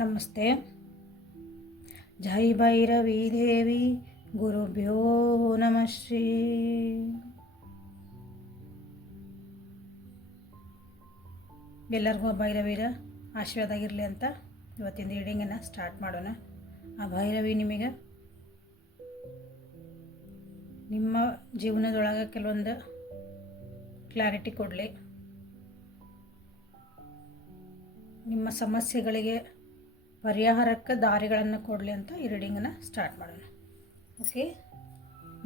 ನಮಸ್ತೆ. ಜೈ ಭೈರವಿ ದೇವಿ ಗುರುಭ್ಯೋ ನಮಃ ಶ್ರೀ. ಎಲ್ಲರಿಗೂ ಭೈರವಿರ ಆಶೀರ್ವಾದ ಆಗಿರಲಿ ಅಂತ ಇವತ್ತಿನ ರೀಡಿಂಗನ್ನು ಸ್ಟಾರ್ಟ್ ಮಾಡೋಣ. ಆ ಭೈರವಿ ನಿಮಗೆ ನಿಮ್ಮ ಜೀವನದೊಳಗೆ ಕೆಲವೊಂದು ಕ್ಲಾರಿಟಿ ಕೊಡಲಿ, ನಿಮ್ಮ ಸಮಸ್ಯೆಗಳಿಗೆ ಪರಿಹಾರಕ್ಕೆ ದಾರಿಗಳನ್ನು ಕೊಡಲಿ ಅಂತ ಈ ರೀಡಿಂಗನ್ನು ಸ್ಟಾರ್ಟ್ ಮಾಡೋಣ. ಓಕೆ,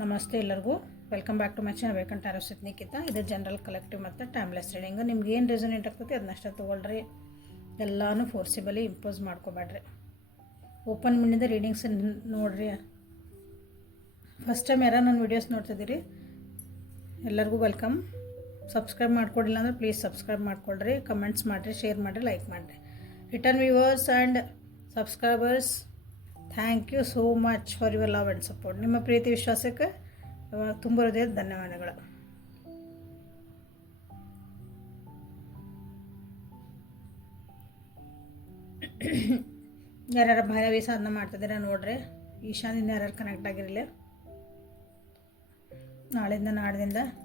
ನಮಸ್ತೆ ಎಲ್ಲರಿಗೂ. Welcome back to my channel vacant tarot with Nikhita. ಇದು ಜನರಲ್ ಕಲೆಕ್ಟಿವ್ ಮತ್ತು ಟೈಮ್ಲೆಸ್ ರೀಡಿಂಗ್. ನಿಮ್ಗೆ ಏನು ರೆಸೊನೇಟ್ ಆಗ್ತೈತಿ ಅದನ್ನಷ್ಟೇ ತೊಗೊಳ್ರಿ, ಎಲ್ಲನೂ ಫೋರ್ಸಿಬಲಿ ಇಂಪೋಸ್ ಮಾಡ್ಕೋಬೇಡ್ರಿ. ಓಪನ್ ಮೈಂಡಿಂದ ರೀಡಿಂಗ್ಸ್ ನೋಡಿರಿ. ಫಸ್ಟ್ ಟೈಮ್ ಯಾರು ನನ್ನ ವೀಡಿಯೋಸ್ ನೋಡ್ತಿದ್ದೀರಿ ಎಲ್ಲರಿಗೂ ವೆಲ್ಕಮ್. ಸಬ್ಸ್ಕ್ರೈಬ್ ಮಾಡ್ಕೊಡಿಲ್ಲ ಅಂದರೆ ಪ್ಲೀಸ್ ಸಬ್ಸ್ಕ್ರೈಬ್ ಮಾಡ್ಕೊಳ್ರಿ, ಕಮೆಂಟ್ಸ್ ಮಾಡಿರಿ, ಶೇರ್ ಮಾಡಿರಿ, ಲೈಕ್ ಮಾಡಿರಿ. Return viewers and subscribers, thank you so much for your love and support. ನಿಮ್ಮ ಪ್ರೀತಿ ವಿಶ್ವಾಸಕ್ಕೆ ತುಂಬ ಹೃದಯದ ಧನ್ಯವಾದಗಳು. ಯಾರ್ಯಾರು ಭೈರವಿ ಸಾಧನೆ ಮಾಡ್ತಿದ್ದೀರಾ ನೋಡ್ರಿ. ಈಶಾನ್ಯದಿಂದ ಯಾರ್ಯಾರು ಕನೆಕ್ಟ್ ಆಗಿರಲಿ. ನಾಳಿಂದ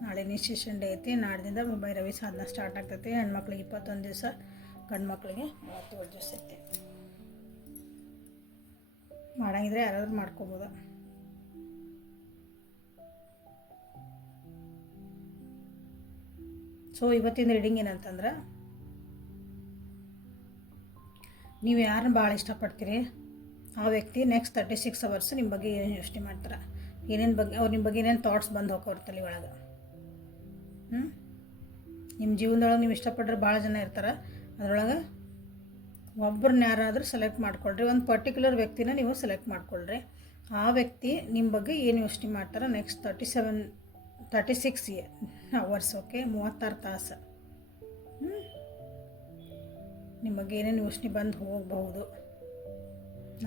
ನಾಳೆ ಇನಿಷಿಯೇಷನ್ ಡೇ ಐತಿ. ನಾಡಿನಿಂದ ಭೈರವಿ ಸಾಧನ ಸ್ಟಾರ್ಟ್ ಆಗ್ತೈತಿ. ಹೆಣ್ಮಕ್ಳಿಗೆ 21 ದಿವಸ, ಗಂಡು ಮಕ್ಕಳಿಗೆ 37 ದಿವಸ ಐತಿ. ಮಾಡಂಗಿದ್ರೆ ಯಾರಾದ್ರೂ ಮಾಡ್ಕೋಬೋದು. ಸೊ ಇವತ್ತಿನ ರೀಡಿಂಗ್ ಏನಂತಂದ್ರೆ, ನೀವು ಯಾರನ್ನ ಭಾಳ ಇಷ್ಟಪಡ್ತೀರಿ ಆ ವ್ಯಕ್ತಿ ನೆಕ್ಸ್ಟ್ 36 ಅವರ್ಸ್ ನಿಮ್ಮ ಬಗ್ಗೆ ಏನು ಯೋಚನೆ ಮಾಡ್ತಾರೆ, ಏನೇನು ಬಗ್ಗೆ ಅವ್ರು ನಿಮ್ಮ ಬಗ್ಗೆ ಏನೇನು ಥಾಟ್ಸ್ ಬಂದು ಹೋಗೋರು ತಲೆ ಒಳಗೆ. ನಿಮ್ಮ ಜೀವನದೊಳಗೆ ನೀವು ಇಷ್ಟಪಟ್ಟರೆ ಭಾಳ ಜನ ಇರ್ತಾರೆ. ಅದರೊಳಗೆ ಒಬ್ಬರನ್ನ ಯಾರಾದರೂ ಸೆಲೆಕ್ಟ್ ಮಾಡ್ಕೊಳ್ರಿ. ಒಂದು ಪರ್ಟಿಕ್ಯುಲರ್ ವ್ಯಕ್ತಿನ ನೀವು ಸೆಲೆಕ್ಟ್ ಮಾಡ್ಕೊಳ್ರಿ. ಆ ವ್ಯಕ್ತಿ ನಿಮ್ಮ ಬಗ್ಗೆ ಏನು ಯೋಚನೆ ಮಾಡ್ತಾರೆ ನೆಕ್ಸ್ಟ್ 36 ಅವರ್ಸ್. ಓಕೆ, 36 ತಾಸು ನಿಮ್ಮ ಬಗ್ಗೆ ಏನೇನು ಯೋಚನೆ ಬಂದು ಹೋಗಬಹುದು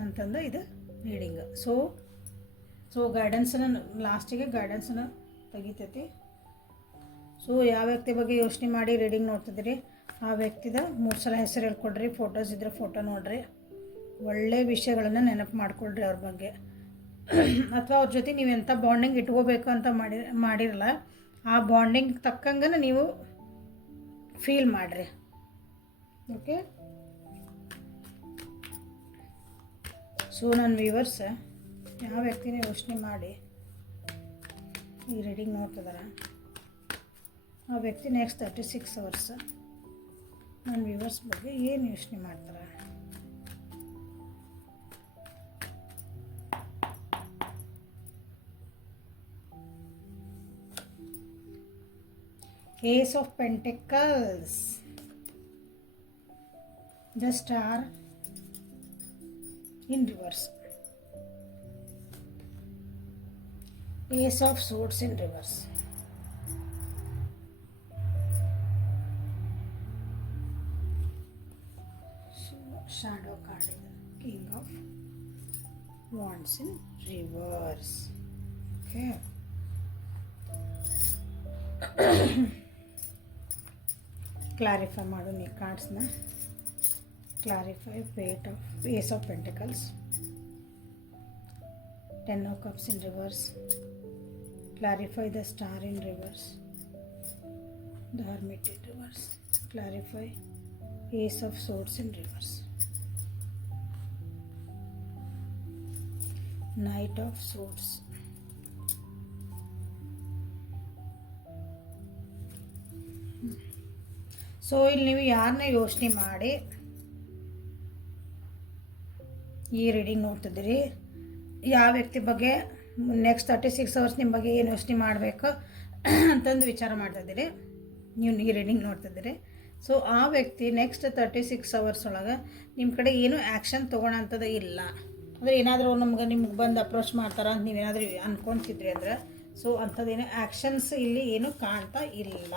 ಅಂತಂದು ಇದು ರೀಡಿಂಗ್. ಸೊ ಗೈಡೆನ್ಸನ್ನು ಲಾಸ್ಟಿಗೆ ಗೈಡೆನ್ಸನ್ನು ತೆಗಿತೈತಿ. ಸೊ ಯಾವ ವ್ಯಕ್ತಿ ಬಗ್ಗೆ ಯೋಚನೆ ಮಾಡಿ ರೀಡಿಂಗ್ ನೋಡ್ತಿದ್ದೀರಿ ಆ ವ್ಯಕ್ತಿದ 3 ಸಲ ಹೆಸರು ಹೇಳ್ಕೊಡ್ರಿ. ಫೋಟೋಸ್ ಇದ್ದರೆ ಫೋಟೋ ನೋಡಿರಿ. ಒಳ್ಳೆಯ ವಿಷಯಗಳನ್ನು ನೆನಪು ಮಾಡ್ಕೊಳ್ರಿ ಅವ್ರ ಬಗ್ಗೆ. ಅಥವಾ ಅವ್ರ ಜೊತೆ ನೀವು ಎಂಥ ಬಾಂಡಿಂಗ್ ಇಟ್ಕೋಬೇಕು ಅಂತ ಮಾಡಿರಲ್ಲ, ಆ ಬಾಂಡಿಂಗ್ ತಕ್ಕಂಗೆ ನೀವು ಫೀಲ್ ಮಾಡಿರಿ. ಓಕೆ, ಸೊ ನನ್ನ ವ್ಯೂವರ್ಸ್ ಯಾವ ವ್ಯಕ್ತಿನ ಯೋಚನೆ ಮಾಡಿ ಈ ರೀಡಿಂಗ್ ನೋಡ್ತಿದಾರ ಆ ವ್ಯಕ್ತಿ ನೆಕ್ಸ್ಟ್ 36 ಅವರ್ಸ್ ನನ್ನ ವ್ಯೂವರ್ಸ್ ಬಗ್ಗೆ ಏನು ಯೋಚನೆ ಮಾಡ್ತಾರೆ. Ace of Pentacles, the Star in reverse, Ace of Swords in reverse, Shadow card is King of Wands in reverse. Okay. Clarify ಮಾಡು ನೀ ಕಾರ್ಡ್ಸ್ನ. Clarify Ace of Pentacles, 10 of Cups in reverse. Clarify the Star in reverse, the Hermit in reverse. Clarify Ace of Swords in reverse, Knight of Swords. So ಇಲ್ಲಿ ನೀವು ಯಾರನ್ನ ಯೋಚನೆ ಮಾಡಿ ಈ reading ನೋಡ್ತಿದ್ದೀರಿ, ಯಾವ ವ್ಯಕ್ತಿ ಬಗ್ಗೆ ನೆಕ್ಸ್ಟ್ 36 ಅವರ್ಸ್ ನಿಮ್ಮ ಬಗ್ಗೆ ಏನು ಯೋಚನೆ ಮಾಡಬೇಕು ಅಂತಂದು ವಿಚಾರ ಮಾಡ್ತಿದ್ದೀರಿ, ನೀವು ಈ ರೀಡಿಂಗ್ ನೋಡ್ತಿದ್ದೀರಿ. ಸೊ ಆ ವ್ಯಕ್ತಿ ನೆಕ್ಸ್ಟ್ 36 ಅವರ್ಸ್ ಒಳಗೆ ನಿಮ್ಮ ಕಡೆ ಏನು ಆ್ಯಕ್ಷನ್ ತೊಗೊಳಂಥದ್ದು ಇಲ್ಲ. ಅಂದರೆ ಏನಾದರೂ ನಿಮ್ಗೆ ಬಂದು ಅಪ್ರೋಚ್ ಮಾಡ್ತಾರೆ ಅಂತ ನೀವೇನಾದರೂ ಅಂದ್ಕೊತಿದ್ರಿ ಅಂದ್ರೆ, ಸೊ ಅಂಥದ್ದೇನು ಆ್ಯಕ್ಷನ್ಸ್ ಇಲ್ಲಿ ಏನು ಕಾಣ್ತಾ ಇಲ್ಲ.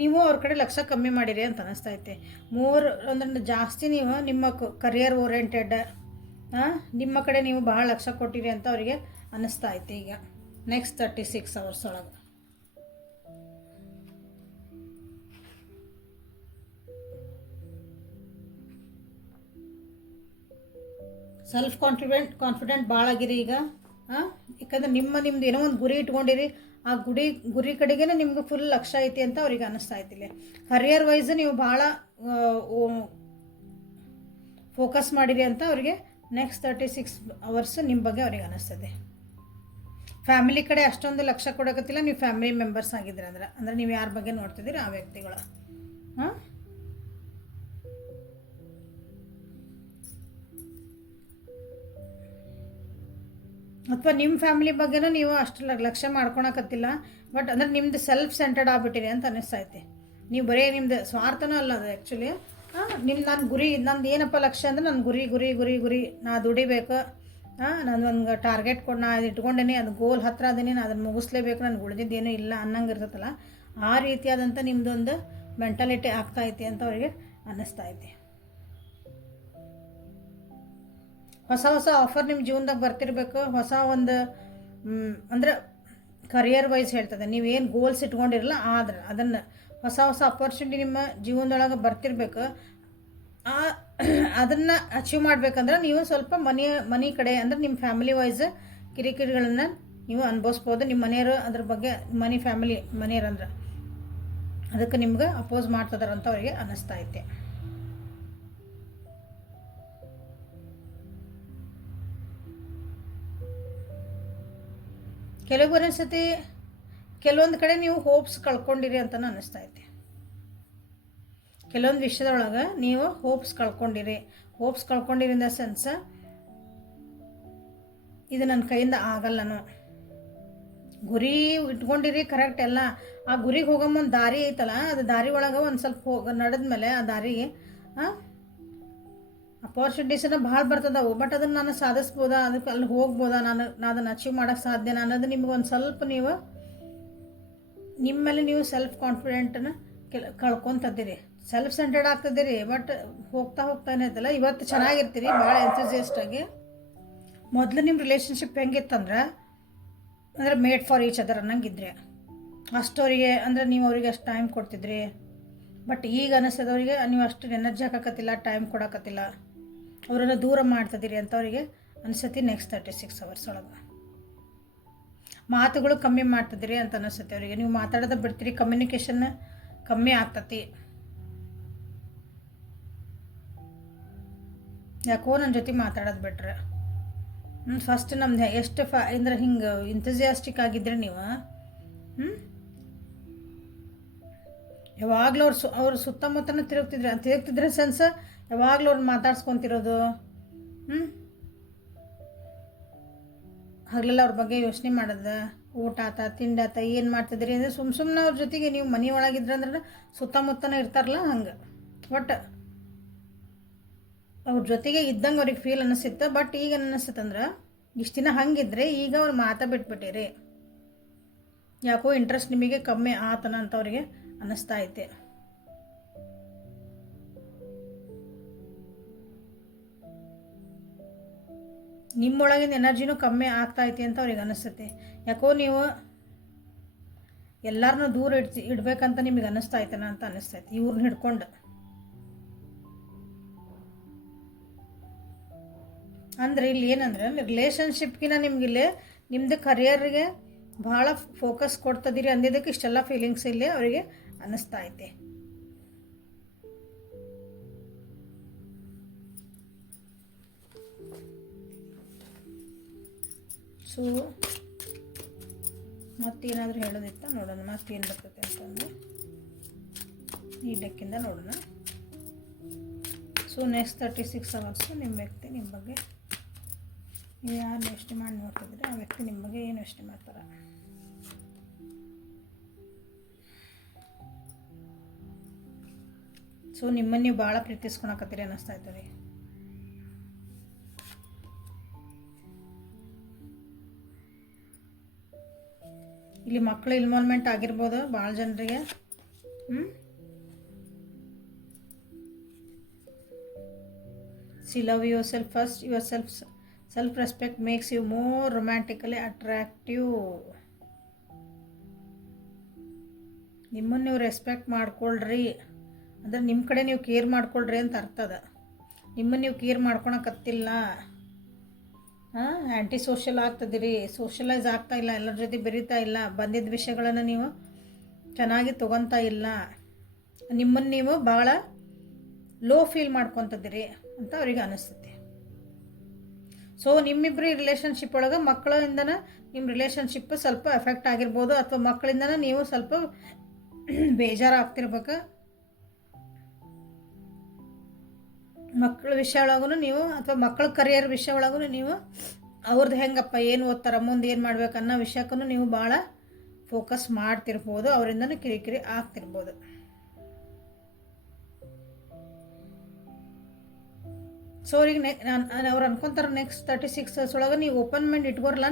ನೀವು ಅವ್ರ ಕಡೆ ಲಕ್ಷ ಕಮ್ಮಿ ಮಾಡಿರಿ ಅಂತ ಅನ್ನಿಸ್ತಾ ಐತೆ. ಅಂದ್ರೆ ಜಾಸ್ತಿ ನೀವು ನಿಮ್ಮ ಕರಿಯರ್ ಓರಿಯೆಂಟೆಡ್ ನಿಮ್ಮ ಕಡೆ ನೀವು ಭಾಳ ಲಕ್ಷ ಕೊಟ್ಟಿರಿ ಅಂತ ಅವರಿಗೆ ಅನ್ನಿಸ್ತಾ ಐತೆ ಈಗ ನೆಕ್ಸ್ಟ್ 36 ಅವರ್ಸ್ ಒಳಗೆ. ಸೆಲ್ಫ್ ಕಾನ್ಫಿಡೆಂಟ್ ಭಾಳ ಆಗಿರಿ ಈಗ. ಯಾಕಂದ್ರೆ ನಿಮ್ದು ಏನೋ ಒಂದು ಗುರಿ ಇಟ್ಕೊಂಡಿರಿ, ಆ ಗುರಿ ಕಡೆಗೇ ನಿಮ್ಗೆ ಫುಲ್ ಲಕ್ಷ್ಯ ಐತಿ ಅಂತ ಅವ್ರಿಗೆ ಅನ್ನಿಸ್ತಾ ಐತಿಲ್ಲ. ಕರಿಯರ್ ವೈಸ್ ನೀವು ಭಾಳ ಫೋಕಸ್ ಮಾಡಿರಿ ಅಂತ ಅವ್ರಿಗೆ ನೆಕ್ಸ್ಟ್ 36 ಅವರ್ಸ್ ನಿಮ್ಮ ಬಗ್ಗೆ ಅವ್ರಿಗೆ ಅನ್ನಿಸ್ತದೆ. ಫ್ಯಾಮಿಲಿ ಕಡೆ ಅಷ್ಟೊಂದು ಲಕ್ಷ್ಯ ಕೊಡೋಕತ್ತಿಲ್ಲ, ನೀವು ಫ್ಯಾಮಿಲಿ ಮೆಂಬರ್ಸ್ ಆಗಿದ್ದೀರ ಅಂದ್ರೆ ನೀವು ಯಾರ ಬಗ್ಗೆ ನೋಡ್ತಿದ್ದೀರಿ ಆ ವ್ಯಕ್ತಿಗಳು. ಅಥವಾ ನಿಮ್ಮ ಫ್ಯಾಮಿಲಿ ಬಗ್ಗೆನೂ ನೀವು ಅಷ್ಟು ಲಕ್ಷ್ಯ ಮಾಡ್ಕೊಳಕತ್ತಿಲ್ಲ, ಬಟ್ ಅಂದ್ರೆ ನಿಮ್ದು ಸೆಲ್ಫ್ ಸೆಂಟರ್ಡ್ ಆಗ್ಬಿಟ್ಟಿರಿ ಅಂತ ಅನ್ನಿಸ್ತೈತಿ. ನೀವು ಬರೀ ನಿಮ್ದು ಸ್ವಾರ್ಥನೂ ಅಲ್ಲ ಅದು ಆ್ಯಕ್ಚುಲಿ. ನನ್ನ ಗುರಿ, ನಂದು ಏನಪ್ಪ ಲಕ್ಷ್ಯ ಅಂದ್ರೆ ನನ್ನ ಗುರಿ ನಾ ದುಡಿಬೇಕು, ನಂದೊಂದು ಟಾರ್ಗೆಟ್ ಕೊಟ್ಟು ನಾ ಇಟ್ಕೊಂಡೇನಿ, ಅದು ಗೋಲ್ ಹತ್ರ ಅದೀನಿ, ನಾನು ಅದನ್ನು ಮುಗಿಸ್ಲೇಬೇಕು, ನನಗೆ ಉಳಿದಿದ್ದೇನೂ ಇಲ್ಲ ಅನ್ನಂಗೆ ಇರ್ತೈತಲ್ಲ. ಆ ರೀತಿಯಾದಂಥ ನಿಮ್ಮದೊಂದು ಮೆಂಟಾಲಿಟಿ ಆಗ್ತಾಯಿತಿ ಅಂತ ಅವರಿಗೆ ಅನ್ನಿಸ್ತಾ ಐತಿ. ಹೊಸ ಆಫರ್ ನಿಮ್ಮ ಜೀವನದಾಗ ಬರ್ತಿರ್ಬೇಕು. ಹೊಸ ಒಂದು ಅಂದ್ರೆ ಕರಿಯರ್ ವೈಸ್ ಹೇಳ್ತದೆ, ನೀವೇನು ಗೋಲ್ಸ್ ಇಟ್ಕೊಂಡಿರಲ್ಲ ಆದ್ರೆ ಅದನ್ನು ಹೊಸ ಅಪರ್ಚುನಿಟಿ ನಿಮ್ಮ ಜೀವನದೊಳಗೆ ಬರ್ತಿರ್ಬೇಕು. ಅದನ್ನು ಅಚೀವ್ ಮಾಡ್ಬೇಕಂದ್ರೆ ನೀವು ಸ್ವಲ್ಪ ಮನಿ ಕಡೆ ಅಂದ್ರೆ ನಿಮ್ಮ ಫ್ಯಾಮಿಲಿ ವೈಸ್ ಕಿರಿಕಿರಿಗಳನ್ನು ನೀವು ಅನುಭವಿಸ್ಬೋದು. ನಿಮ್ಮ ಮನೆಯವರು ಅದ್ರ ಬಗ್ಗೆ ಮನೆಯವ್ರಂದ್ರೆ ಅದಕ್ಕೆ ನಿಮ್ಗೆ ಅಪೋಸ್ ಮಾಡ್ತದಾರಂತ ಅವರಿಗೆ ಅನ್ನಿಸ್ತಾ ಐತೆ. ಕೆಲವೊಂದ್ಸತಿ ಕೆಲವೊಂದು ಕಡೆ ನೀವು ಹೋಪ್ಸ್ ಕಳ್ಕೊಂಡಿರಿ ಅಂತಲೂ ಅನ್ನಿಸ್ತಾ ಐತೆ. ಕೆಲವೊಂದು ವಿಷಯದೊಳಗೆ ನೀವು ಹೋಪ್ಸ್ ಕಳ್ಕೊಂಡಿರಿ ಇನ್ ದ ಸೆನ್ಸ್, ಇದು ನನ್ನ ಕೈಯಿಂದ ಆಗಲ್ಲನು. ಗುರಿ ಇಟ್ಕೊಂಡಿರಿ ಕರೆಕ್ಟ್ ಎಲ್ಲ, ಆ ಗುರಿಗೆ ಹೋಗೋ ಒಂದು ದಾರಿ ಐತಲ್ಲ, ಅದು ದಾರಿ ಒಳಗೆ ಒಂದು ಸ್ವಲ್ಪ ನಡೆದ್ಮೇಲೆ ಆ ದಾರಿಗೆ ಅಪಾರ್ಚುನಿಟೀಸನ್ನ ಭಾಳ ಬರ್ತದವು. ಬಟ್ ಅದನ್ನು ನಾನು ಸಾಧಿಸ್ಬೋದಾ, ಅದಕ್ಕೆ ಅಲ್ಲಿ ಹೋಗ್ಬೋದಾ, ನಾನು ಅದನ್ನು ಅಚೀವ್ ಮಾಡೋಕ್ಕೆ ಸಾಧ್ಯನಾ ಅನ್ನೋದು ನಿಮ್ಗೆ ಒಂದು ಸ್ವಲ್ಪ ನೀವು ನಿಮ್ಮ ಮೇಲೆ ನೀವು ಸೆಲ್ಫ್ ಕಾನ್ಫಿಡೆಂಟನ್ನು ಕಳ್ಕೊತದ್ದೀರಿ, ಸೆಲ್ಫ್ ಸೆಂಟರ್ಡ್ ಆಗ್ತದಿರಿ. ಬಟ್ ಹೋಗ್ತಾ ಏನಾಯ್ತಲ್ಲ, ಇವತ್ತು ಚೆನ್ನಾಗಿರ್ತೀರಿ ಭಾಳ ಎಂಥೂಸಿಯಸ್ಟಾಗಿ. ಮೊದಲು ನಿಮ್ಮ ರಿಲೇಷನ್ಶಿಪ್ ಹೆಂಗಿತ್ತಂದ್ರೆ ಮೇಡ್ ಫಾರ್ ಈಚ್ ಅದರ್ ಅನ್ನಂಗಿದ್ರೆ ಅಷ್ಟವರಿಗೆ ಅಂದರೆ ನೀವು ಅವರಿಗೆ ಅಷ್ಟು ಟೈಮ್ ಕೊಡ್ತಿದ್ರಿ. ಬಟ್ ಈಗ ಅನ್ನಿಸ್ತದವ್ರಿಗೆ ನೀವು ಅಷ್ಟು ಎನರ್ಜಿ ಹಾಕಕತ್ತಿಲ್ಲ, ಟೈಮ್ ಕೊಡಕತ್ತಿಲ್ಲ, ಅವರನ್ನು ದೂರ ಮಾಡ್ತಿದ್ದೀರಿ ಅಂತ ಅವರಿಗೆ ಅನಿಸತಿ. ನೆಕ್ಸ್ಟ್ 36 ಅವರ್ಸ್ ಒಳಗೆ ಮಾತುಗಳು ಕಮ್ಮಿ ಮಾಡ್ತಿದ್ದೀರಿ ಅಂತ ಅನಿಸುತ್ತೆ ಅವರಿಗೆ. ನೀವು ಮಾತಾಡೋದು ಬಿಡ್ತೀರಿ, ಕಮ್ಯುನಿಕೇಷನ್ ಕಮ್ಮಿ ಆಗ್ತತಿ. ಯಾಕೋ ನನ್ನ ಜೊತೆ ಮಾತಾಡೋದು ಬಿಟ್ರೆ ಫಸ್ಟ್ ನಮ್ದು ಎಷ್ಟು ಅಂದ್ರೆ ಹಿಂಗೆ ಇಂಥಸಿಯಾಸ್ಟಿಕ್ ಆಗಿದ್ರೆ ನೀವು ಯಾವಾಗಲೂ ಅವ್ರ ಸುತ್ತಮುತ್ತನೂ ತಿರುಗ್ತಿದ್ರೆ ಸೆನ್ಸ್ ಯಾವಾಗಲೂ ಅವ್ರನ್ನ ಮಾತಾಡ್ಸ್ಕೊತಿರೋದು. ಹಗಲೆಲ್ಲ ಅವ್ರ ಬಗ್ಗೆ ಯೋಚನೆ ಮಾಡೋದು, ಊಟ ಆತ ತಿಂಡಿ ಆತ ಏನು ಮಾಡ್ತಿದ್ರಿ ಅಂದರೆ ಸುಮ್ಮನೆ ಅವ್ರ ಜೊತೆಗೆ ನೀವು ಮನೆ ಒಳಗಿದ್ರೆ ಅಂದ್ರೆ ಸುತ್ತಮುತ್ತನ ಇರ್ತಾರಲ್ಲ ಹಂಗೆ. ಬಟ್ ಅವ್ರ ಜೊತೆಗೆ ಇದ್ದಂಗೆ ಅವ್ರಿಗೆ ಫೀಲ್ ಅನ್ನಿಸುತ್ತೆ. ಬಟ್ ಈಗ ಅನ್ನಿಸುತ್ತಂದ್ರೆ ಇಷ್ಟು ದಿನ ಹಂಗಿದ್ರೆ ಈಗ ಅವ್ರು ಬಿಟ್ಬಿಟ್ಟಿರಿ, ಯಾಕೋ ಇಂಟ್ರೆಸ್ಟ್ ನಿಮಗೆ ಕಮ್ಮಿ ಆತನ ಅಂತ ಅವ್ರಿಗೆ ಅನ್ನಿಸ್ತಾ ಐತೆ. ನಿಮ್ಮೊಳಗಿನ ಎನರ್ಜಿನೂ ಕಮ್ಮಿ ಆಗ್ತಾ ಐತಿ ಅಂತ ಅವ್ರಿಗೆ ಅನ್ನಿಸುತ್ತೆ. ಯಾಕೋ ನೀವು ಎಲ್ಲರನ್ನೂ ದೂರ ಇಡ್ಬೇಕಂತ ನಿಮಗೆ ಅನ್ನಿಸ್ತಾ ಐತನ ಅಂತ ಅನ್ನಿಸ್ತೈತಿ ಇವ್ರನ್ನ ಹಿಡ್ಕೊಂಡು. ಅಂದರೆ ಇಲ್ಲಿ ಏನಂದ್ರೆ ರಿಲೇಷನ್ಶಿಪ್ಗಿನ ನಿಮಗಿಲ್ಲಿ ನಿಮ್ಮದು ಕರಿಯರ್ಗೆ ಭಾಳ ಫೋಕಸ್ ಕೊಡ್ತದಿರಿ ಅಂದಿದ್ದಕ್ಕೆ ಇಷ್ಟೆಲ್ಲ ಫೀಲಿಂಗ್ಸ್ ಇಲ್ಲಿ ಅವರಿಗೆ ಅನ್ನಿಸ್ತಾ ಐತೆ. ಸೊ ಮತ್ತೇನಾದರೂ ಹೇಳೋದಿತ್ತ ನೋಡೋಣ, ಮತ್ತೇನು ಬರ್ತೈತೆ ಅಂತಂದರೆ ಈ ಡೆಕ್ಕಿಂದ ನೋಡೋಣ. ಸೊ ನೆಕ್ಸ್ಟ್ 36 ಅವರ್ಸು ನಿಮ್ಮ ವ್ಯಕ್ತಿ ನಿಮ್ಮ ಬಗ್ಗೆ ನೀವು ಯಾರು ಯೋಚನೆ ಮಾಡಿ ನೋಡ್ತಿದ್ರೆ ಆ ವ್ಯಕ್ತಿ ನಿಮ್ಮ ಬಗ್ಗೆ ಏನು ಯೋಚನೆ ಮಾಡ್ತಾರೆ. ಸೊ ನಿಮ್ಮನ್ನು ನೀವು ಭಾಳ ಪ್ರೀತಿಸ್ಕೊಳಕತ್ತೀರಿ ಅನ್ನಿಸ್ತಾ ಇದ್ದಾರೆ. ಇಲ್ಲಿ ಮಕ್ಕಳು ಇನ್ವಾಲ್ವ್ಮೆಂಟ್ ಆಗಿರ್ಬೋದು ಭಾಳ ಜನರಿಗೆ. See love yourself first. Your self respect makes you more romantically attractive. ನಿಮ್ಮನ್ನು ನೀವು ರೆಸ್ಪೆಕ್ಟ್ ಮಾಡ್ಕೊಳ್ರಿ ಅಂದರೆ ನಿಮ್ಮ ಕಡೆ ನೀವು ಕೇರ್ ಮಾಡ್ಕೊಳ್ರಿ ಅಂತ ಅರ್ಥ ಅದ. ನಿಮ್ಮನ್ನು ನೀವು ಕೇರ್ ಮಾಡ್ಕೊಳಕತ್ತಿಲ್ಲ, ಆ್ಯಂಟಿ ಸೋಷಲ್ ಆಗ್ತದಿರಿ, ಸೋಷಲೈಸ್ ಆಗ್ತಾ ಇಲ್ಲ, ಎಲ್ಲರ ಜೊತೆ ಬೆರೀತಾ ಇಲ್ಲ, ಬಂದಿದ್ದ ವಿಷಯಗಳನ್ನು ನೀವು ಚೆನ್ನಾಗಿ ತೊಗೊತಾ ಇಲ್ಲ, ನಿಮ್ಮನ್ನು ನೀವು ಭಾಳ ಲೋ ಫೀಲ್ ಮಾಡ್ಕೊತಿದ್ದೀರಿ ಅಂತ ಅವ್ರಿಗೆ ಅನಿಸ್ತೈತಿ. ಸೊ ನಿಮ್ಮಿಬ್ಬರು ರಿಲೇಷನ್ಶಿಪ್ ಒಳಗೆ ಮಕ್ಕಳಿಂದನ ನಿಮ್ಮ ರಿಲೇಷನ್ಶಿಪ್ ಸ್ವಲ್ಪ ಎಫೆಕ್ಟ್ ಆಗಿರ್ಬೋದು, ಅಥವಾ ಮಕ್ಕಳಿಂದನ ನೀವು ಸ್ವಲ್ಪ ಬೇಜಾರಾಗ್ತಿರ್ಬೇಕು. ಮಕ್ಕಳ ವಿಷಯ ಒಳಗೂ ನೀವು, ಅಥವಾ ಮಕ್ಕಳ ಕರಿಯರ್ ವಿಷಯ ಒಳಗೂ ನೀವು ಅವ್ರದ್ದು ಹೆಂಗಪ್ಪ, ಏನು ಓದ್ತಾರ, ಮುಂದೆ ಏನು ಮಾಡ್ಬೇಕು ಅನ್ನೋ ವಿಷಯಕ್ಕೂ ನೀವು ಭಾಳ ಫೋಕಸ್ ಮಾಡ್ತಿರ್ಬೋದು, ಅವರಿಂದನೂ ಕಿರಿಕಿರಿ ಆಗ್ತಿರ್ಬೋದು. ಸೊ ಅವ್ರಿಗೆ ಅವ್ರು ಅನ್ಕೊತಾರೆ ನೆಕ್ಸ್ಟ್ 36 ಇಯರ್ಸ್ ಒಳಗೆ ನೀವು ಓಪನ್ ಮೈಂಡ್ ಇಟ್ಕೋರಲ್ಲ,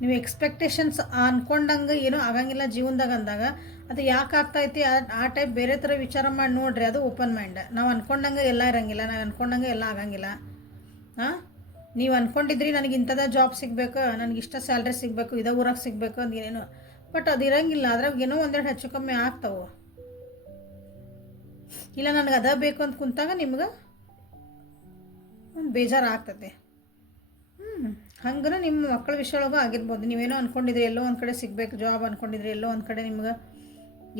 ನೀವು ಎಕ್ಸ್ಪೆಕ್ಟೇಷನ್ಸ್ ಅಂದ್ಕೊಂಡಂಗೆ ಏನೂ ಆಗಂಗಿಲ್ಲ ಜೀವನದಾಗ ಅಂದಾಗ ಅದು ಯಾಕೆ ಆಗ್ತೈತಿ, ಆ ಟೈಪ್ ಬೇರೆ ಥರ ವಿಚಾರ ಮಾಡಿ ನೋಡ್ರಿ, ಅದು ಓಪನ್ ಮೈಂಡ್. ನಾವು ಅಂದ್ಕೊಂಡಂಗೆ ಎಲ್ಲ ಇರಂಗಿಲ್ಲ, ನಾವು ಅಂದ್ಕೊಂಡಂಗೆ ಎಲ್ಲ ಆಗಂಗಿಲ್ಲ. ನೀವು ಅಂದ್ಕೊಂಡಿದ್ರಿ ನನಗೆ ಇಂಥದ ಜಾಬ್ ಸಿಗಬೇಕು, ನನಗೆ ಇಷ್ಟ ಸ್ಯಾಲ್ರಿ ಸಿಗಬೇಕು, ಇದೇ ಊರಾಗ ಸಿಗಬೇಕು ಅಂತ ಏನೇನು, ಬಟ್ ಅದು ಇರಂಗಿಲ್ಲ. ಅದ್ರಾಗ ಏನೋ ಒಂದೆರಡು ಹೆಚ್ಚು ಕಮ್ಮಿ ಆಗ್ತಾವೆ. ಇಲ್ಲ ನನಗೆ ಅದ ಬೇಕು ಅಂತ ಕುಂತಾಗ ನಿಮ್ಗೆ ಒಂದು ಬೇಜಾರು ಆಗ್ತದೆ. ಹಂಗೆ ನಿಮ್ಮ ಮಕ್ಕಳ ವಿಷಯ ಒಳಗೂ ಆಗಿರ್ಬೋದು. ನೀವೇನೋ ಅಂದ್ಕೊಂಡಿದ್ರಿ ಎಲ್ಲೋ ಒಂದು ಕಡೆ ಸಿಗಬೇಕು ಜಾಬ್, ಅಂದ್ಕೊಂಡಿದ್ರಿ ಎಲ್ಲೋ ಒಂದು ಕಡೆ ನಿಮ್ಗೆ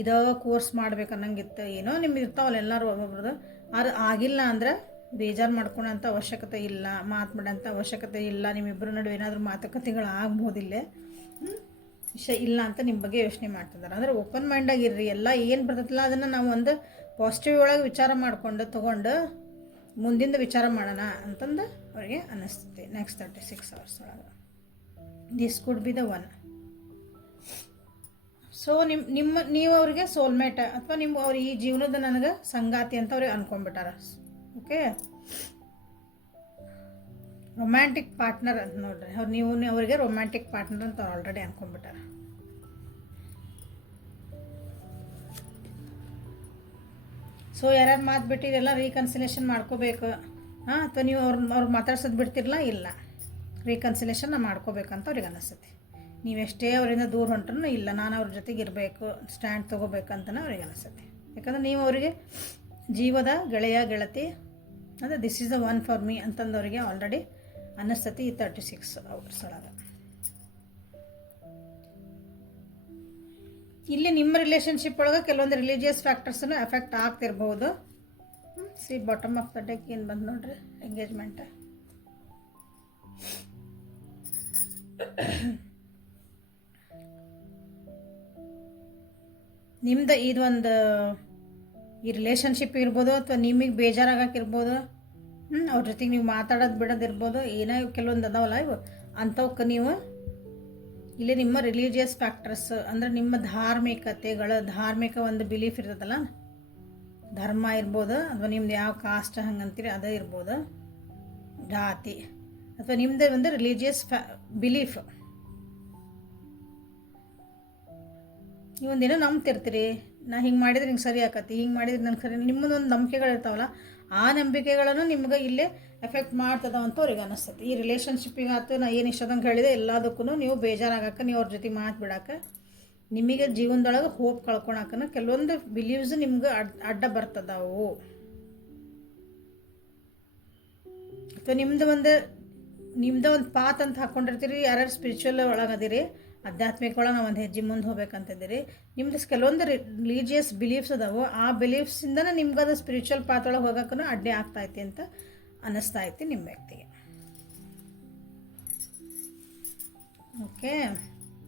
ಇದೋ ಕೋರ್ಸ್ ಮಾಡ್ಬೇಕು ಅನ್ನಂಗಿತ್ತು, ಏನೋ ನಿಮ್ಗೆ ಇರ್ತಾವಲ್ಲ ಎಲ್ಲರೂ ಒಬ್ಬೊಬ್ರದ್ದು. ಅದು ಆಗಿಲ್ಲ ಅಂದ್ರೆ ಬೇಜಾರು ಮಾಡ್ಕೊಳೋಂಥ ಅವಶ್ಯಕತೆ ಇಲ್ಲ, ಮಾತಾಡೋಂಥ ಅವಶ್ಯಕತೆ ಇಲ್ಲ. ನಿಮ್ಮಿಬ್ಬರ ನಡುವೆ ಏನಾದರೂ ಮಾತುಕತೆಗಳು ಆಗ್ಬೋದಿಲ್ಲ, ವಿಷಯ ಇಲ್ಲ ಅಂತ ನಿಮ್ಮ ಬಗ್ಗೆ ಯೋಚನೆ ಮಾಡ್ತಿದ್ದಾರೆ. ಅಂದರೆ ಓಪನ್ ಮೈಂಡಾಗಿರ್ರಿ. ಎಲ್ಲ ಏನು ಬರ್ತೈತಿಲ್ಲ ಅದನ್ನು ನಾವು ಒಂದು ಪಾಸಿಟಿವ್ ಒಳಗೆ ವಿಚಾರ ಮಾಡಿಕೊಂಡು ತೊಗೊಂಡು ಮುಂದಿಂದ ವಿಚಾರ ಮಾಡೋಣ ಅಂತಂದು ಅವರಿಗೆ ಅನ್ನಿಸ್ತೈತಿ. ನೆಕ್ಸ್ಟ್ 36 hours ಒಳಗೆ this could be the one. So ನೀವು ಅವ್ರಿಗೆ ಸೋಲ್ಮೇಟ್, ಅಥವಾ ಅವ್ರು ಈ ಜೀವನದ ನನಗೆ ಸಂಗಾತಿ ಅಂತ ಅವ್ರಿಗೆ ಅನ್ಕೊಂಡ್ಬಿಟ್ಟಾರ. ಓಕೆ, ರೊಮ್ಯಾಂಟಿಕ್ ಪಾರ್ಟ್ನರ್ ಅಂತ ನೋಡ್ರಿ, ನೀವು ಅವರಿಗೆ ರೊಮ್ಯಾಂಟಿಕ್ ಪಾರ್ಟ್ನರ್ ಅಂತ ಆಲ್ರೆಡಿ ಅನ್ಕೊಂಡ್ಬಿಟ್ಟಾರ. ಸೊ ಯಾರ್ಯಾರು ಮಾತು ಬಿಟ್ಟಿರಲ್ಲ ರೀಕನ್ಸಿಲೇಷನ್ ಮಾಡ್ಕೋಬೇಕು, ಅಥವಾ ನೀವು ಅವ್ರು ಮಾತಾಡ್ಸೋದು ಬಿಡ್ತಿರಲ್ಲ, ಇಲ್ಲ ರೀಕನ್ಸಿಲೇಷನ್ ಮಾಡ್ಕೋಬೇಕಂತ ಅವ್ರಿಗೆ ಅನ್ನಿಸ್ತೈತಿ. ನೀವೆಷ್ಟೇ ಅವರಿಂದ ದೂರ ಹೊಂಟ್ರೂ ಇಲ್ಲ, ನಾನು ಅವ್ರ ಜೊತೆಗೆ ಇರಬೇಕು, ಸ್ಟ್ಯಾಂಡ್ ತೊಗೋಬೇಕಂತಲೇ ಅವ್ರಿಗೆ ಅನಿಸ್ತೈತಿ. ಯಾಕಂದ್ರೆ ನೀವು ಅವರಿಗೆ ಜೀವದ ಗೆಳೆಯ ಗೆಳತಿ, ಅಂದರೆ this is the one for me ಅಂತಂದವರಿಗೆ ಆಲ್ರೆಡಿ ಅನ್ನಿಸ್ತೈತಿ ಈ 36 hours ಒಳಗೆ. ಇಲ್ಲಿ ನಿಮ್ಮ ರಿಲೇಷನ್ಶಿಪ್ ಒಳಗೆ ಕೆಲವೊಂದು ರಿಲಿಜಿಯಸ್ ಫ್ಯಾಕ್ಟರ್ಸನ್ನು ಎಫೆಕ್ಟ್ ಆಗ್ತಿರ್ಬೋದು. See bottom of the deck ಏನು ಬಂದು ನೋಡ್ರಿ, ಎಂಗೇಜ್ಮೆಂಟ್. ನಿಮ್ದು ಇದೊಂದು ಈ ರಿಲೇಷನ್ಶಿಪ್ ಇರ್ಬೋದು, ಅಥವಾ ನಿಮಗೆ ಬೇಜಾರಾಗಕ್ಕಿರ್ಬೋದು, ಅವ್ರ ಜೊತೆಗೆ ನೀವು ಮಾತಾಡೋದು ಬಿಡೋದಿರ್ಬೋದು, ಏನೋ ಕೆಲವೊಂದು ಅದಾವಲ್ಲ ಇವು ಅಂಥವಕ್ಕೆ ನೀವು ಇಲ್ಲಿ ನಿಮ್ಮ ರಿಲಿಜಿಯಸ್ ಫ್ಯಾಕ್ಟರ್ಸ್ ಅಂದರೆ ನಿಮ್ಮ ಧಾರ್ಮಿಕ ಒಂದು ಬಿಲೀಫ್ ಇರ್ತದಲ್ಲ, ಧರ್ಮ ಇರ್ಬೋದು, ಅಥವಾ ನಿಮ್ದು ಯಾವ ಕಾಸ್ಟ್ ಹಂಗಂತೀರಿ ಅದೇ ಇರ್ಬೋದು, ಜಾತಿ, ಅಥವಾ ನಿಮ್ಮದೇ ಒಂದು ರಿಲಿಜಿಯಸ್ ಬಿಲೀಫ್. ನೀವೊಂದಿನ ನಂಬ್ತಿರ್ತೀರಿ, ನಾ ಹಿಂಗೆ ಮಾಡಿದ್ರೆ ಹಿಂಗೆ ಸರಿ ಆಕತಿ, ಹಿಂಗೆ ಮಾಡಿದ್ರೆ ನಂಗೆ ಸರಿ, ನಿಮ್ಮದೊಂದು ನಂಬಿಕೆಗಳಿರ್ತಾವಲ್ಲ, ಆ ನಂಬಿಕೆಗಳನ್ನು ನಿಮ್ಗೆ ಇಲ್ಲೇ ಎಫೆಕ್ಟ್ ಮಾಡ್ತದ ಅಂತ ಅವ್ರಿಗೆ ಅನ್ನಿಸ್ತದೆ. ಈ ರಿಲೇಷನ್ಶಿಪ್ಪಿಗೆ ಆಯ್ತು, ನಾ ಏನು ಇಷ್ಟದಂಗೆ ಹೇಳಿದೆ ಎಲ್ಲದಕ್ಕೂ ನೀವು ಬೇಜಾರಾಗಕ್ಕೆ, ನೀವು ಅವ್ರ ಜೊತೆ ಮಾತು ಬಿಡಕ್ಕೆ, ನಿಮಗೆ ಜೀವನದೊಳಗೆ ಹೋಪ್ ಕಳ್ಕೊಳಕ್ಕನ ಕೆಲವೊಂದು ಬಿಲೀವ್ಸ್ ನಿಮ್ಗೆ ಅಡ್ಡ ಬರ್ತದವು. ಅಥವಾ ನಿಮ್ದು ಒಂದು ಪಾತ್ ಅಂತ ಹಾಕ್ಕೊಂಡಿರ್ತೀರಿ, ಯಾರ್ಯಾರು ಸ್ಪಿರಿಚುವಲ್ ಒಳಗದಿರಿ, ಆಧ್ಯಾತ್ಮಿಕ ಒಳಗೆ ನಾವು ಒಂದು ಹೆಜ್ಜೆ ಮುಂದೆ ಹೋಗ್ಬೇಕಂತಿದ್ದೀರಿ, ನಿಮ್ದು ಕೆಲವೊಂದು ರಿಲಿಜಿಯಸ್ ಬಿಲೀಫ್ಸ್ ಅದಾವು, ಆ ಬಿಲೀಫ್ಸಿಂದನೇ ನಿಮ್ಗೆ ಅದು ಸ್ಪಿರಿಚುವಲ್ ಪಾತ್ ಒಳಗೆ ಹೋಗೋಕ್ಕೂ ಅಡ್ಡಿ ಆಗ್ತಾಯಿತಿ ಅಂತ ಅನ್ನಿಸ್ತಾ ಐತಿ ನಿಮ್ಮ ವ್ಯಕ್ತಿಗೆ. ಓಕೆ,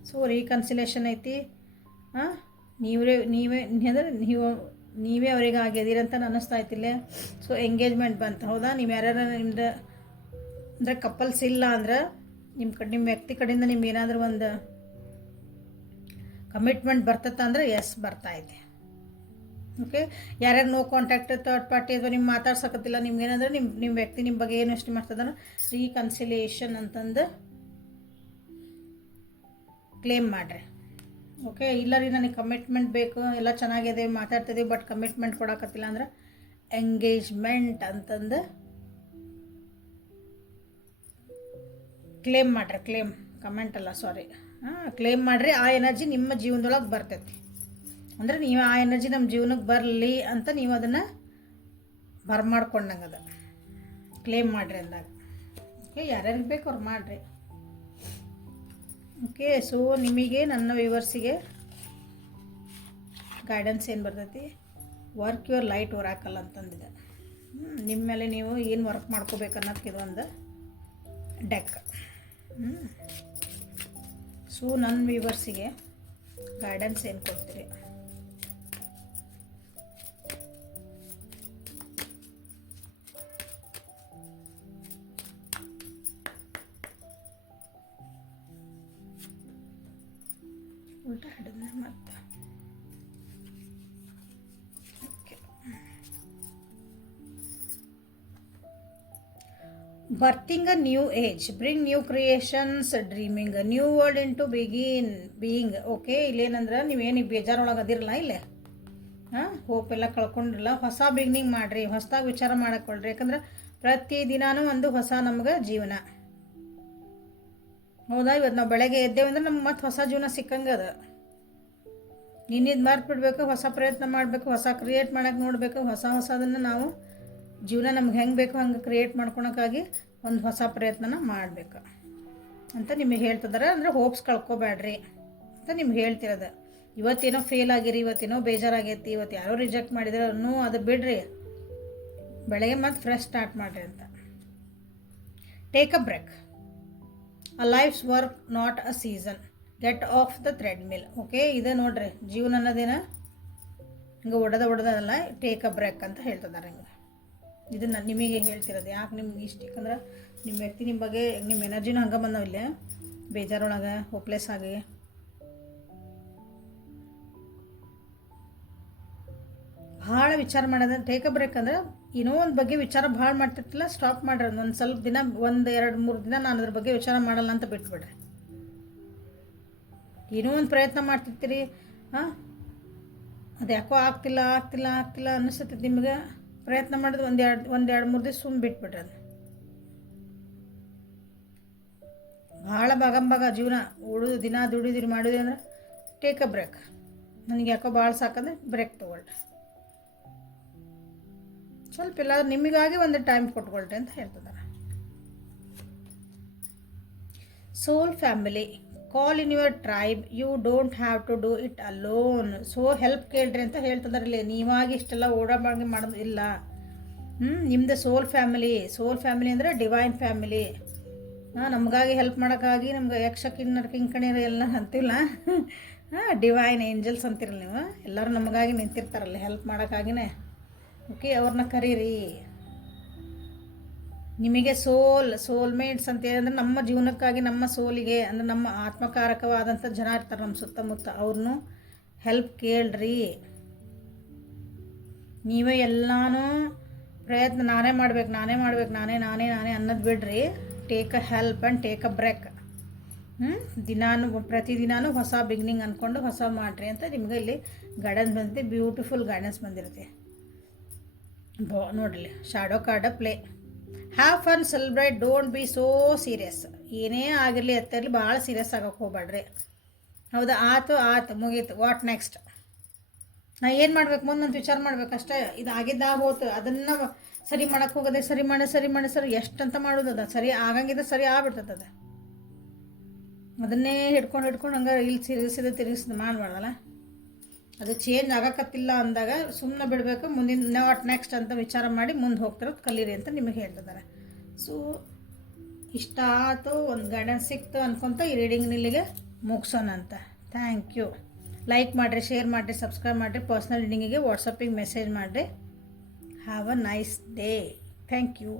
ಸೊ ರೀಕನ್ಸಿಲೇಷನ್ ಐತಿ. ನೀವೇ ಅವ್ರಿಗೆ ಆಗ್ಯದಿರಿ ಅಂತ ಅನ್ನಿಸ್ತಾ ಐತಿಲ್ಲ. ಸೊ ಎಂಗೇಜ್ಮೆಂಟ್ ಬಂತು, ಹೌದಾ? ನೀವು ಯಾರ್ಯಾರ ನಿಮ್ದು ಅಂದರೆ ಕಪಲ್ಸ್ ಇಲ್ಲ ಅಂದ್ರೆ ನಿಮ್ಮ ವ್ಯಕ್ತಿ ಕಡೆಯಿಂದ ನಿಮ್ಗೆ ಏನಾದರೂ ಒಂದು ಕಮಿಟ್ಮೆಂಟ್ ಬರ್ತೈತೆ ಅಂದರೆ ಎಸ್ ಬರ್ತಾಯಿದೆ. ಓಕೆ, ಯಾರ್ಯಾರು ನೋ ಕಾಂಟ್ಯಾಕ್ಟ್, ಥರ್ಡ್ ಪಾರ್ಟಿ ಅಥವಾ ನಿಮ್ಮ ಮಾತಾಡ್ಸಕತ್ತಿಲ್ಲ, ನಿಮ್ಗೇನಂದ್ರೆ ನಿಮ್ಮ ವ್ಯಕ್ತಿ ನಿಮ್ಮ ಬಗ್ಗೆ ಏನು ಇಷ್ಟು ಮಾಡ್ತದನ್ನ ರೀಕನ್ಸಿಲೇಷನ್ ಅಂತಂದು ಕ್ಲೇಮ್ ಮಾಡಿರಿ. ಓಕೆ, ಇಲ್ಲ ರೀ ನನಗೆ ಕಮಿಟ್ಮೆಂಟ್ ಬೇಕು, ಎಲ್ಲ ಚೆನ್ನಾಗಿದೆ ಮಾತಾಡ್ತಿದ್ದೀವಿ, ಬಟ್ ಕಮಿಟ್ಮೆಂಟ್ ಕೊಡೋಕತ್ತಿಲ್ಲ ಅಂದ್ರೆ ಎಂಗೇಜ್ಮೆಂಟ್ ಅಂತಂದು ಕ್ಲೇಮ್ ಮಾಡಿರಿ. ಕಮೆಂಟ್ ಅಲ್ಲ, ಸಾರಿ, ಕ್ಲೇಮ್ ಮಾಡಿರಿ. ಆ ಎನರ್ಜಿ ನಿಮ್ಮ ಜೀವನದೊಳಗೆ ಬರ್ತೈತಿ. ಅಂದರೆ ನೀವು ಆ ಎನರ್ಜಿ ನಮ್ಮ ಜೀವನಕ್ಕೆ ಬರಲಿ ಅಂತ ನೀವು ಅದನ್ನು ಬರಮಾಡ್ಕೊಂಡಂಗೆ ಅದು ಕ್ಲೇಮ್ ಮಾಡಿರಿ ಅಂದಾಗ. ಓಕೆ, ಯಾರ್ಯಾರಿಗೆ ಬೇಕು ಅವ್ರು ಮಾಡಿರಿ. ಓಕೆ, ಸೊ ನಿಮಗೆ ನನ್ನ ವ್ಯೂವರ್ಸಿಗೆ ಗೈಡೆನ್ಸ್ ಏನು ಬರ್ತೈತಿ, ವರ್ಕ್ ಯುವರ್ ಲೈಟ್ ಒರಾಕಲ್ ಅಂತಂದಿದೆ. ನಿಮ್ಮ ಮೇಲೆ ನೀವು ಏನು ವರ್ಕ್ ಮಾಡ್ಕೋಬೇಕು ಅನ್ನೋದಕ್ಕೆ ಇದು ಒಂದು ಡೆಕ್. ಸೊ ನನ್ನ ವ್ಯೂವರ್ಸಿಗೆ ಗೈಡೆನ್ಸ್ ಏನು ಕೊಡ್ತೀರಿ? ಉಲ್ಟಾ ಹಿಡಿದ ಮತ್ತೆ birthing a new age, bring new creations, dreaming a new world into being. Okay, ಇಲ್ಲೇನಂದ್ರೆ ನೀವೇನು ಬೇಜಾರೊಳಗೆ ಅದಿರಲ್ಲ, ಇಲ್ಲೇ ಹೋಪ್ ಎಲ್ಲ ಕಳ್ಕೊಂಡಿರಲ್ಲ, ಹೊಸ ಬಿಗಿನಿಂಗ್ ಮಾಡಿರಿ, ಹೊಸದಾಗಿ ವಿಚಾರ ಮಾಡಕ್ಕೊಳ್ರಿ. ಯಾಕಂದ್ರೆ ಪ್ರತಿದಿನಾನು ಒಂದು ಹೊಸ ನಮ್ಗೆ ಜೀವನ. ಹೌದಾ, ಇವತ್ತು ನಾವು ಬೆಳಗ್ಗೆ ಎದ್ದೇವೆ ಅಂದ್ರೆ ನಮ್ಗೆ ಮತ್ತೆ ಹೊಸ ಜೀವನ ಸಿಕ್ಕಂಗೆ ಅದ. ನಿನ್ನಿದ್ದು ಮರ್ತು ಬಿಡಬೇಕು, ಹೊಸ ಪ್ರಯತ್ನ ಮಾಡಬೇಕು, ಹೊಸ ಕ್ರಿಯೇಟ್ ಮಾಡೋಕೆ ನೋಡಬೇಕು. ಹೊಸದನ್ನು ನಾವು ಜೀವನ ನಮ್ಗೆ ಹೆಂಗೆ ಬೇಕು ಹಂಗೆ ಕ್ರಿಯೇಟ್ ಮಾಡ್ಕೊಳಕ್ಕಾಗಿ ಒಂದು ಹೊಸ ಪ್ರಯತ್ನನ ಮಾಡಬೇಕು ಅಂತ ನಿಮಗೆ ಹೇಳ್ತಿದ್ದಾರೆ. ಅಂದರೆ ಹೋಪ್ಸ್ ಕಳ್ಕೊಬೇಡ್ರಿ ಅಂತ ನಿಮ್ಗೆ ಹೇಳ್ತಿರೋದು. ಇವತ್ತೇನೋ ಫೇಲ್ ಆಗಿರಿ, ಇವತ್ತೇನೋ ಬೇಜಾರಾಗೈತಿ, ಇವತ್ತು ಯಾರೋ ರಿಜೆಕ್ಟ್ ಮಾಡಿದ್ರೆ ಅದು ಬಿಡ್ರಿ, ಬೆಳಗ್ಗೆ ಮತ್ತೆ ಫ್ರೆಶ್ ಸ್ಟಾರ್ಟ್ ಮಾಡಿರಿ ಅಂತ. Take a break, a life's work not a season, get off the treadmill. Okay, ಇದೆ ನೋಡ್ರಿ, ಜೀವನ ಅನ್ನೋದೇನ ಹಿಂಗೆ ಒಡೆದಲ್ಲ, ಟೇಕ್ ಅ ಬ್ರೇಕ್ ಅಂತ ಹೇಳ್ತಿದ್ದಾರೆ. ಹಿಂಗೆ ಇದನ್ನು ನಿಮಗೆ ಹೇಳ್ತಿರೋದು. ಯಾಕೆ ನಿಮ್ಗೆ ಇಷ್ಟ? ಯಾಕಂದ್ರೆ ನಿಮ್ಮ ವ್ಯಕ್ತಿ ನಿಮ್ಮ ಬಗ್ಗೆ, ನಿಮ್ಮ ಎನರ್ಜಿನೂ ಹಂಗೆ ಬಂದವಿಲ್ಲ, ಬೇಜಾರೊಳಗೆ ಹೋಪ್ಲೆಸ್ ಆಗಿ. ಭಾಳ ವಿಚಾರ ಮಾಡೋದು. ಟೇಕ್ ಅ ಬ್ರೇಕ್ ಅಂದ್ರೆ ಏನೋ ಒಂದು ಬಗ್ಗೆ ವಿಚಾರ ಭಾಳ ಮಾಡ್ತಿರ್ತಿಲ್ಲ, ಸ್ಟಾಪ್ ಮಾಡ್ರಿ. ಒಂದು ಸ್ವಲ್ಪ ದಿನ, 1-2-3 ದಿನ ನಾನು ಅದ್ರ ಬಗ್ಗೆ ವಿಚಾರ ಮಾಡಲ್ಲ ಅಂತ ಬಿಟ್ಬಿಡ್ರಿ. ಏನೋ ಒಂದು ಪ್ರಯತ್ನ ಮಾಡ್ತಿರ್ತೀರಿ, ಅದು ಯಾಕೋ ಆಗ್ತಿಲ್ಲ ಅನ್ನಿಸ್ತೈತಿ ನಿಮ್ಗೆ. ಪ್ರಯತ್ನ ಮಾಡೋದು ಒಂದೆರಡು 3 ದಿವಸ ಸುಮ್ಮನೆ ಬಿಟ್ಬಿಡ್ರಿ. ಅದು ಭಾಳ ಭಾಗ ಜೀವನ ಉಳಿದು ದಿನ ದುಡಿದಿರಿ ಮಾಡೋದು ಅಂದ್ರೆ ಟೇಕ್ ಅ ಬ್ರೇಕ್. ನನಗೆ ಯಾಕೋ ಭಾಳ ಸಾಕಂದ್ರೆ ಬ್ರೇಕ್ ತೊಗೊಳ್ರಿ, ಸ್ವಲ್ಪ ಎಲ್ಲಾದ್ರೂ ನಿಮಗಾಗಿ ಒಂದು ಟೈಮ್ ಕೊಟ್ಕೊಳ್ರಿ ಅಂತ ಹೇಳ್ತಿದ್ದಾರೆ. Soul family, call in your tribe, you don't have to do it alone. So help ಕೇಳ್ರಿ ಅಂತ ಹೇಳ್ತಿದ್ದಾರೆ. ಇಲ್ಲಿ ನೀವಾಗಿ ಇಷ್ಟೆಲ್ಲ ಓಡಾಡಿ ಮಾಡೋದು ಇಲ್ಲ. ನಿಮ್ಮದು ಸೋಲ್ ಫ್ಯಾಮಿಲಿ ಅಂದರೆ ಡಿವೈನ್ ಫ್ಯಾಮಿಲಿ. ನಮಗಾಗಿ ಹೆಲ್ಪ್ ಮಾಡೋಕ್ಕಾಗಿ ನಮ್ಗೆ ಯಕ್ಷ ಕಿನ್ನರ್ ಕಿಂಕಣಿಯರ್ ಎಲ್ಲ ಅಂತಿಲ್ಲ, ಡಿವೈನ್ ಏಂಜಲ್ಸ್ ಅಂತಿರಲ್ಲ ನೀವು. ಎಲ್ಲರೂ ನಮಗಾಗಿ ನಿಂತಿರ್ತಾರಲ್ಲ ಹೆಲ್ಪ್ ಮಾಡೋಕ್ಕಾಗಿನೇ. ಓಕೆ, ಅವ್ರನ್ನ ಕರೀರಿ. ನಿಮಗೆ ಸೋಲ್ಮೇಟ್ಸ್ ಅಂತೇಳಿ ಅಂದರೆ ನಮ್ಮ ಜೀವನಕ್ಕಾಗಿ, ನಮ್ಮ ಸೋಲಿಗೆ ಅಂದರೆ ನಮ್ಮ ಆತ್ಮಕಾರಕವಾದಂಥ ಜನ ಇರ್ತಾರೆ ನಮ್ಮ ಸುತ್ತಮುತ್ತ. ಅವ್ರನ್ನೂ ಹೆಲ್ಪ್ ಕೇಳ್ರಿ. ನೀವೇ ಎಲ್ಲನೂ ಪ್ರಯತ್ನ ನಾನೇ ಮಾಡ್ಬೇಕು ನಾನೇ ಅನ್ನೋದು ಬಿಡ್ರಿ. Take a help and take a break. ಪ್ರತಿದಿನಾನು ಹೊಸ ಬಿಗಿನಿಂಗ್ ಅಂದ್ಕೊಂಡು ಹೊಸ ಮಾಡಿರಿ ಅಂತ ನಿಮ್ಗೆ ಇಲ್ಲಿ ಗೈಡೆನ್ಸ್ ಬಂದಿದೆ. ಬ್ಯೂಟಿಫುಲ್ ಗೈಡೆನ್ಸ್ ಬಂದಿರುತ್ತೆ. ನೋಡ್ರಿ, shadow card play. Have fun, celebrate, don't be so serious. ಏನೇ ಆಗಿರಲಿ ಎತ್ತಿರಲಿ ಭಾಳ ಸೀರಿಯಸ್ ಆಗೋಕ್ಕೆ ಹೋಗ್ಬೇಡ್ರಿ. ಹೌದಾ, ಆತು ಮುಗೀತು, ವಾಟ್ ನೆಕ್ಸ್ಟ್? ನಾ ಏನು ಮಾಡ್ಬೇಕು ಮುಂದೆ ಅಂತ ವಿಚಾರ ಮಾಡ್ಬೇಕಷ್ಟೇ. ಇದು ಆಗಿದ್ದಾಗೋತು, ಅದನ್ನು ಸರಿ ಮಾಡೋಕ್ಕೆ ಹೋಗೋದೆ, ಸರಿ ಮಾಡಿ ಎಷ್ಟಂತ ಮಾಡೋದು. ಸರಿ ಆಗಂಗಿದ್ರೆ ಸರಿ ಆಗ್ಬಿಡ್ತದೆ. ಅದನ್ನೇ ಹಿಡ್ಕೊಂಡು ಹಂಗೆ ಇಲ್ಲಿ ತಿರುಗಿಸಿದ ಮಾಡಬಾರ್ದಲ್ಲ. ಅದು ಚೇಂಜ್ ಆಗಕತ್ತಿಲ್ಲ ಅಂದಾಗ ಸುಮ್ಮನೆ ಬಿಡಬೇಕು. ಮುಂದಿನ ವಾಟ್ ನೆಕ್ಸ್ಟ್ ಅಂತ ವಿಚಾರ ಮಾಡಿ ಮುಂದೆ ಹೋಗ್ತಿರೋದು ಕಲೀರಿ ಅಂತ ನಿಮಗೆ ಹೇಳ್ತಿದ್ದಾರೆ. ಸೊ ಇಷ್ಟ ಆಯಿತು, ಒಂದು ಗೈಡೆನ್ಸ್ ಸಿಕ್ತು ಅನ್ಕೊತ ಈ ರೀಡಿಂಗ್ ಇಲ್ಲಿಗೆ ಮುಗಿಸೋಣ ಅಂತ. Thank you. ಲೈಕ್ ಮಾಡಿರಿ, ಶೇರ್ ಮಾಡಿರಿ, ಸಬ್ಸ್ಕ್ರೈಬ್ ಮಾಡಿರಿ. ಪರ್ಸ್ನಲ್ ರೀಡಿಂಗಿಗೆ ವಾಟ್ಸಪ್ಪಿಗೆ ಮೆಸೇಜ್ ಮಾಡಿರಿ. Have a nice day. Thank you.